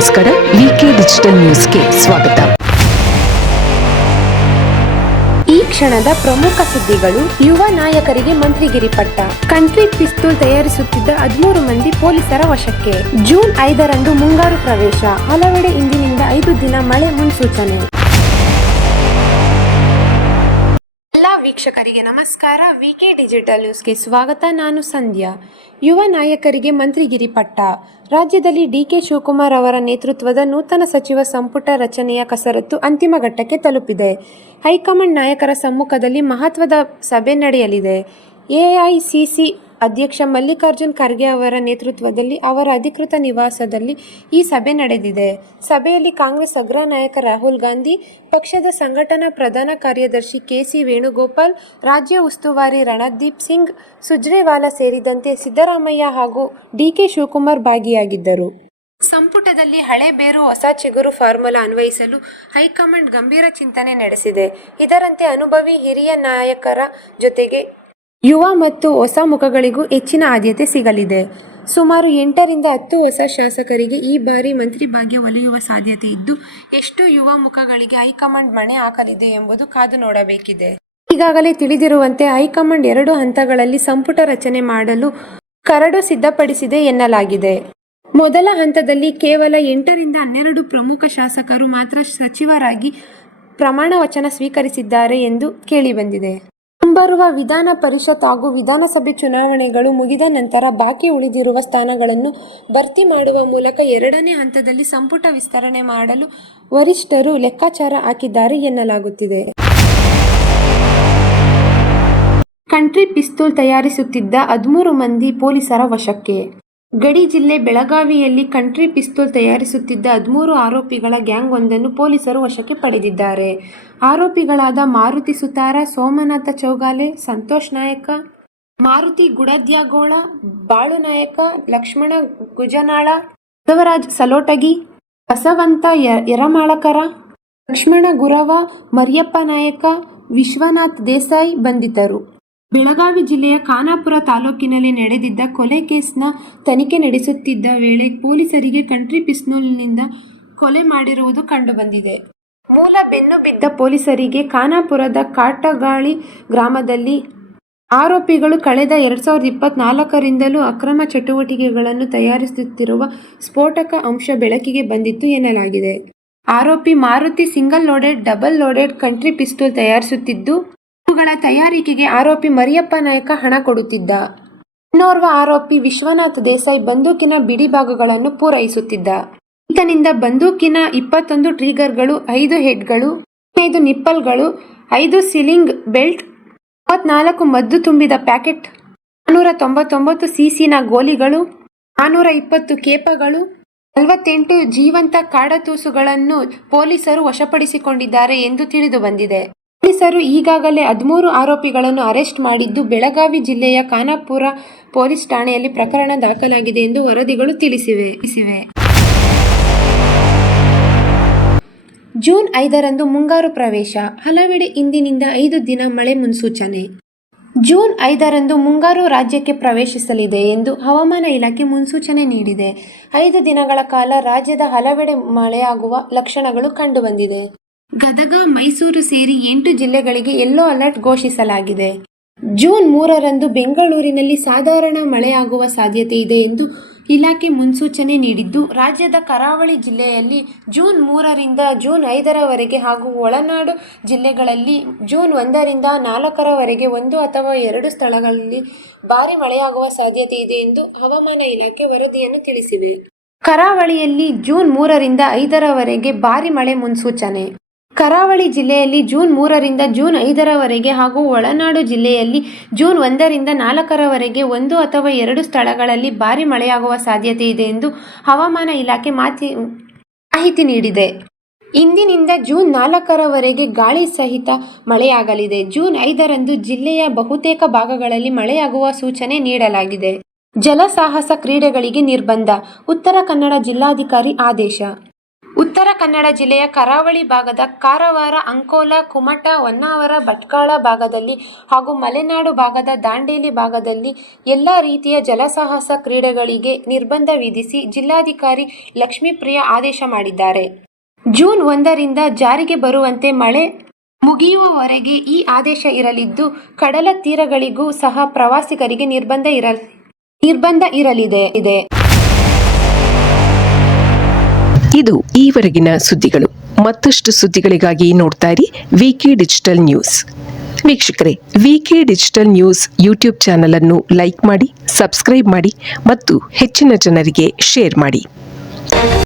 ನಮಸ್ಕಾರ. ವಿಕೆ ಡಿಜಿಟಲ್ ನ್ಯೂಸ್ಗೆ ಸ್ವಾಗತ. ಈ ಕ್ಷಣದ ಪ್ರಮುಖ ಸುದ್ದಿಗಳು. ಯುವ ನಾಯಕರಿಗೆ ಮಂತ್ರಿಗಿರಿ ಪಟ್ಟ. ಕಂಟ್ರಿ ಪಿಸ್ತೂಲ್ ತಯಾರಿಸುತ್ತಿದ್ದ 13 ಮಂದಿ ಪೊಲೀಸರ ವಶಕ್ಕೆ. ಜೂನ್ 5ರಂದು ಮುಂಗಾರು ಪ್ರವೇಶ. ಹಲವೆಡೆ ಇಂದಿನಿಂದ 5 ದಿನ ಮಳೆ ಮುನ್ಸೂಚನೆ. ಎಲ್ಲ ವೀಕ್ಷಕರಿಗೆ ನಮಸ್ಕಾರ. ವಿಕೆ ಡಿಜಿಟಲ್ ನ್ಯೂಸ್ಗೆ ಸ್ವಾಗತ. ನಾನು ಸಂಧ್ಯಾ. ಯುವ ನಾಯಕರಿಗೆ ಮಂತ್ರಿಗಿರಿ ಪಟ್ಟ. ರಾಜ್ಯದಲ್ಲಿ ಡಿಕೆ ಶಿವಕುಮಾರ್ ಅವರ ನೇತೃತ್ವದ ನೂತನ ಸಚಿವ ಸಂಪುಟ ರಚನೆಯ ಕಸರತ್ತು ಅಂತಿಮ ಘಟ್ಟಕ್ಕೆ ತಲುಪಿದೆ. ಹೈಕಮಾಂಡ್ ನಾಯಕರ ಸಮ್ಮುಖದಲ್ಲಿ ಮಹತ್ವದ ಸಭೆ ನಡೆಯಲಿದೆ. ಎಐಸಿಸಿ ಅಧ್ಯಕ್ಷ ಮಲ್ಲಿಕಾರ್ಜುನ್ ಖರ್ಗೆ ಅವರ ನೇತೃತ್ವದಲ್ಲಿ ಅವರ ಅಧಿಕೃತ ನಿವಾಸದಲ್ಲಿ ಈ ಸಭೆ ನಡೆದಿದೆ. ಸಭೆಯಲ್ಲಿ ಕಾಂಗ್ರೆಸ್ ಅಗ್ರ ನಾಯಕ ರಾಹುಲ್ ಗಾಂಧಿ, ಪಕ್ಷದ ಸಂಘಟನಾ ಪ್ರಧಾನ ಕಾರ್ಯದರ್ಶಿ ಕೆಸಿ ವೇಣುಗೋಪಾಲ್, ರಾಜ್ಯ ಉಸ್ತುವಾರಿ ರಣದೀಪ್ ಸಿಂಗ್ ಸುರ್ಜೇವಾಲಾ ಸೇರಿದಂತೆ ಸಿದ್ದರಾಮಯ್ಯ ಹಾಗೂ ಡಿಕೆ ಶಿವಕುಮಾರ್ ಭಾಗಿಯಾಗಿದ್ದರು. ಸಂಪುಟದಲ್ಲಿ ಹಳೆ ಬೇರು ಹೊಸ ಚಿಗುರು ಫಾರ್ಮುಲಾ ಅನ್ವಯಿಸಲು ಹೈಕಮಾಂಡ್ ಗಂಭೀರ ಚಿಂತನೆ ನಡೆಸಿದೆ. ಇದರಂತೆ ಅನುಭವಿ ಹಿರಿಯ ನಾಯಕರ ಜೊತೆಗೆ ಯುವ ಮತ್ತು ಹೊಸ ಮುಖಗಳಿಗೂ ಹೆಚ್ಚಿನ ಆದ್ಯತೆ ಸಿಗಲಿದೆ. ಸುಮಾರು 8ರಿಂದ 10 ಹೊಸ ಶಾಸಕರಿಗೆ ಈ ಬಾರಿ ಮಂತ್ರಿ ಭಾಗ್ಯ ಒಲಿಯುವ ಸಾಧ್ಯತೆ ಇದ್ದು, ಎಷ್ಟು ಯುವ ಮುಖಗಳಿಗೆ ಹೈಕಮಾಂಡ್ ಮಣೆ ಹಾಕಲಿದೆ ಎಂಬುದು ಕಾದು ನೋಡಬೇಕಿದೆ. ಈಗಾಗಲೇ ತಿಳಿದಿರುವಂತೆ ಹೈಕಮಾಂಡ್ 2 ಹಂತಗಳಲ್ಲಿ ಸಂಪುಟ ರಚನೆ ಮಾಡಲು ಕರಡು ಸಿದ್ಧಪಡಿಸಿದೆ ಎನ್ನಲಾಗಿದೆ. ಮೊದಲ ಹಂತದಲ್ಲಿ ಕೇವಲ 8ರಿಂದ 12 ಪ್ರಮುಖ ಶಾಸಕರು ಮಾತ್ರ ಸಚಿವರಾಗಿ ಪ್ರಮಾಣ ವಚನ ಸ್ವೀಕರಿಸಿದ್ದಾರೆ ಎಂದು ಕೇಳಿಬಂದಿದೆ. ಮುಂಬರುವ ವಿಧಾನ ಪರಿಷತ್ ಹಾಗೂ ವಿಧಾನಸಭೆ ಚುನಾವಣೆಗಳು ಮುಗಿದ ನಂತರ ಬಾಕಿ ಉಳಿದಿರುವ ಸ್ಥಾನಗಳನ್ನು ಭರ್ತಿ ಮಾಡುವ ಮೂಲಕ 2ನೇ ಹಂತದಲ್ಲಿ ಸಂಪುಟ ವಿಸ್ತರಣೆ ಮಾಡಲು ವರಿಷ್ಠರು ಲೆಕ್ಕಾಚಾರ ಹಾಕಿದ್ದಾರೆ ಎನ್ನಲಾಗುತ್ತಿದೆ. ಕಂಟ್ರಿ ಪಿಸ್ತೂಲ್ ತಯಾರಿಸುತ್ತಿದ್ದ 13 ಮಂದಿ ಪೊಲೀಸರ ವಶಕ್ಕೆ. ಗಡಿ ಜಿಲ್ಲೆ ಬೆಳಗಾವಿಯಲ್ಲಿ ಕಂಟ್ರಿ ಪಿಸ್ತೂಲ್ ತಯಾರಿಸುತ್ತಿದ್ದ 13 ಆರೋಪಿಗಳ ಗ್ಯಾಂಗ್ ಒಂದನ್ನು ಪೊಲೀಸರು ವಶಕ್ಕೆ ಪಡೆದಿದ್ದಾರೆ. ಆರೋಪಿಗಳಾದ ಮಾರುತಿ ಸುತಾರ, ಸೋಮನಾಥ ಚೌಗಾಲೆ, ಸಂತೋಷ್ ನಾಯಕ, ಮಾರುತಿ ಗುಡದ್ಯಾಗೋಳ, ಬಾಳು ನಾಯಕ, ಲಕ್ಷ್ಮಣ ಗುಜನಾಳ, ಬಸವರಾಜ್ ಸಲೋಟಗಿ, ಬಸವಂತ ಯರಮಾಳಕರ, ಲಕ್ಷ್ಮಣ ಗುರವ, ಮರಿಯಪ್ಪ ನಾಯಕ, ವಿಶ್ವನಾಥ್ ದೇಸಾಯಿ ಬಂಧಿತರು. ಬೆಳಗಾವಿ ಜಿಲ್ಲೆಯ ಖಾನಾಪುರ ತಾಲೂಕಿನಲ್ಲಿ ನಡೆದಿದ್ದ ಕೊಲೆ ಕೇಸ್ನ ತನಿಖೆ ನಡೆಸುತ್ತಿದ್ದ ವೇಳೆ ಪೊಲೀಸರಿಗೆ ಕಂಟ್ರಿ ಪಿಸ್ತೂಲ್ನಿಂದ ಕೊಲೆ ಮಾಡಿರುವುದು ಕಂಡುಬಂದಿದೆ. ಮೂಲ ಬೆನ್ನು ಬಿದ್ದ ಪೊಲೀಸರಿಗೆ ಖಾನಾಪುರದ ಕಾಟಗಾಳಿ ಗ್ರಾಮದಲ್ಲಿ ಆರೋಪಿಗಳು ಕಳೆದ 2024ರಿಂದಲೂ ಅಕ್ರಮ ಚಟುವಟಿಕೆಗಳನ್ನು ತಯಾರಿಸುತ್ತಿರುವ ಸ್ಫೋಟಕ ಅಂಶ ಬೆಳಕಿಗೆ ಬಂದಿತ್ತು ಎನ್ನಲಾಗಿದೆ. ಆರೋಪಿ Maruti single loaded, double loaded country pistol ತಯಾರಿಸುತ್ತಿದ್ದು, ಇವುಗಳ ತಯಾರಿಕೆಗೆ ಆರೋಪಿ ಮರಿಯಪ್ಪ ನಾಯಕ ಹಣ ಕೊಡುತ್ತಿದ್ದ. ಇನ್ನೋರ್ವ ಆರೋಪಿ ವಿಶ್ವನಾಥ್ ದೇಸಾಯಿ ಬಂದೂಕಿನ ಬಿಡಿ ಭಾಗಗಳನ್ನು ಪೂರೈಸುತ್ತಿದ್ದ. ಈತನಿಂದ ಬಂದೂಕಿನ 21 ಟ್ರಿಗರ್ಗಳು, 5 ಹೆಡ್ಗಳು, 15 ನಿಪ್ಪಲ್ಗಳು, 5 ಸೀಲಿಂಗ್ ಬೆಲ್ಟ್, 34 ಮದ್ದು ತುಂಬಿದ ಪ್ಯಾಕೆಟ್, 499 ಸಿಸಿನ ಗೋಲಿಗಳು, 420 ಕೇಪಗಳು, 48 ಜೀವಂತ ಕಾಡತೂಸುಗಳನ್ನು ಪೊಲೀಸರು ವಶಪಡಿಸಿಕೊಂಡಿದ್ದಾರೆ ಎಂದು ತಿಳಿದು ಬಂದಿದೆ. ಪೊಲೀಸರು ಈಗಾಗಲೇ 13 ಆರೋಪಿಗಳನ್ನು ಅರೆಸ್ಟ್ ಮಾಡಿದ್ದು, ಬೆಳಗಾವಿ ಜಿಲ್ಲೆಯ ಖಾನಾಪುರ ಪೊಲೀಸ್ ಠಾಣೆಯಲ್ಲಿ ಪ್ರಕರಣ ದಾಖಲಾಗಿದೆ ಎಂದು ವರದಿಗಳು ತಿಳಿಸಿವೆ. ಜೂನ್ 5ರಂದು ಮುಂಗಾರು ಪ್ರವೇಶ. ಹಲವೆಡೆ ಇಂದಿನಿಂದ 5 ದಿನ ಮಳೆ ಮುನ್ಸೂಚನೆ. ಜೂನ್ 5ರಂದು ಮುಂಗಾರು ರಾಜ್ಯಕ್ಕೆ ಪ್ರವೇಶಿಸಲಿದೆ ಎಂದು ಹವಾಮಾನ ಇಲಾಖೆ ಮುನ್ಸೂಚನೆ ನೀಡಿದೆ. 5 ದಿನಗಳ ಕಾಲ ರಾಜ್ಯದ ಹಲವೆಡೆ ಮಳೆಯಾಗುವ ಲಕ್ಷಣಗಳು ಕಂಡುಬಂದಿದೆ. ಗದಗ, ಮೈಸೂರು ಸೇರಿ 8 ಜಿಲ್ಲೆಗಳಿಗೆ ಯೆಲ್ಲೋ ಅಲರ್ಟ್ ಘೋಷಿಸಲಾಗಿದೆ. ಜೂನ್ 3ರಂದು ಬೆಂಗಳೂರಿನಲ್ಲಿ ಸಾಧಾರಣ ಮಳೆಯಾಗುವ ಸಾಧ್ಯತೆ ಇದೆ ಎಂದು ಇಲಾಖೆ ಮುನ್ಸೂಚನೆ ನೀಡಿದ್ದು, ರಾಜ್ಯದ ಕರಾವಳಿ ಜಿಲ್ಲೆಯಲ್ಲಿ ಜೂನ್ 3ರಿಂದ ಜೂನ್ 5ರವರೆಗೆ ಹಾಗೂ ಒಳನಾಡು ಜಿಲ್ಲೆಗಳಲ್ಲಿ ಜೂನ್ 1ರಿಂದ 4ರವರೆಗೆ 1 ಅಥವಾ 2 ಸ್ಥಳಗಳಲ್ಲಿ ಭಾರಿ ಮಳೆಯಾಗುವ ಸಾಧ್ಯತೆ ಇದೆ ಎಂದು ಹವಾಮಾನ ಇಲಾಖೆ ವರದಿಯನ್ನು ತಿಳಿಸಿವೆ. ಕರಾವಳಿಯಲ್ಲಿ ಜೂನ್ 3ರಿಂದ 5ರವರೆಗೆ ಭಾರಿ ಮಳೆ ಮುನ್ಸೂಚನೆ. ಕರಾವಳಿ ಜಿಲ್ಲೆಯಲ್ಲಿ ಜೂನ್ 3ರಿಂದ ಜೂನ್ 5ರವರೆಗೆ ಹಾಗೂ ಒಳನಾಡು ಜಿಲ್ಲೆಯಲ್ಲಿ ಜೂನ್ 1ರಿಂದ 4ರವರೆಗೆ 1 ಅಥವಾ 2 ಸ್ಥಳಗಳಲ್ಲಿ ಭಾರಿ ಮಳೆಯಾಗುವ ಸಾಧ್ಯತೆ ಇದೆ ಎಂದು ಹವಾಮಾನ ಇಲಾಖೆ ಮಾಹಿತಿ ನೀಡಿದೆ. ಇಂದಿನಿಂದ ಜೂನ್ 4ರವರೆಗೆ ಗಾಳಿ ಸಹಿತ ಮಳೆಯಾಗಲಿದೆ. ಜೂನ್ 5ರಂದು ಜಿಲ್ಲೆಯ ಬಹುತೇಕ ಭಾಗಗಳಲ್ಲಿ ಮಳೆಯಾಗುವ ಸೂಚನೆ ನೀಡಲಾಗಿದೆ. ಜಲಸಾಹಸ ಕ್ರೀಡೆಗಳಿಗೆ ನಿರ್ಬಂಧ. ಉತ್ತರ ಕನ್ನಡ ಜಿಲ್ಲಾಧಿಕಾರಿ ಆದೇಶ. ಉತ್ತರ ಕನ್ನಡ ಜಿಲ್ಲೆಯ ಕರಾವಳಿ ಭಾಗದ ಕಾರವಾರ, ಅಂಕೋಲ, ಕುಮಟಾ, ಹೊನ್ನಾವರ, ಭಟ್ಕಳ ಭಾಗದಲ್ಲಿ ಹಾಗೂ ಮಲೆನಾಡು ಭಾಗದ ದಾಂಡೇಲಿ ಭಾಗದಲ್ಲಿ ಎಲ್ಲ ರೀತಿಯ ಜಲಸಾಹಸ ಕ್ರೀಡೆಗಳಿಗೆ ನಿರ್ಬಂಧ ವಿಧಿಸಿ ಜಿಲ್ಲಾಧಿಕಾರಿ ಲಕ್ಷ್ಮೀಪ್ರಿಯಾ ಆದೇಶ ಮಾಡಿದ್ದಾರೆ. ಜೂನ್ 1ರಿಂದ ಜಾರಿಗೆ ಬರುವಂತೆ ಮಳೆ ಮುಗಿಯುವವರೆಗೆ ಈ ಆದೇಶ ಇರಲಿದ್ದು, ಕಡಲ ತೀರಗಳಿಗೂ ಸಹ ಪ್ರವಾಸಿಗರಿಗೆ ನಿರ್ಬಂಧ ಇರಲಿದೆ. ಇದು ಈವರೆಗಿನ ಸುದ್ದಿಗಳು. ಮತ್ತಷ್ಟು ಸುದ್ದಿಗಳಿಗಾಗಿ ನೋಡ್ತಾ ಇರಿ ವಿಕೆ ಡಿಜಿಟಲ್ ನ್ಯೂಸ್. ವೀಕ್ಷಕರೇ, ವಿಕೆ ಡಿಜಿಟಲ್ ನ್ಯೂಸ್ ಯೂಟ್ಯೂಬ್ ಚಾನಲ್ ಅನ್ನು ಲೈಕ್ ಮಾಡಿ, ಸಬ್ಸ್ಕ್ರೈಬ್ ಮಾಡಿ ಮತ್ತು ಹೆಚ್ಚಿನ ಜನರಿಗೆ ಶೇರ್ ಮಾಡಿ.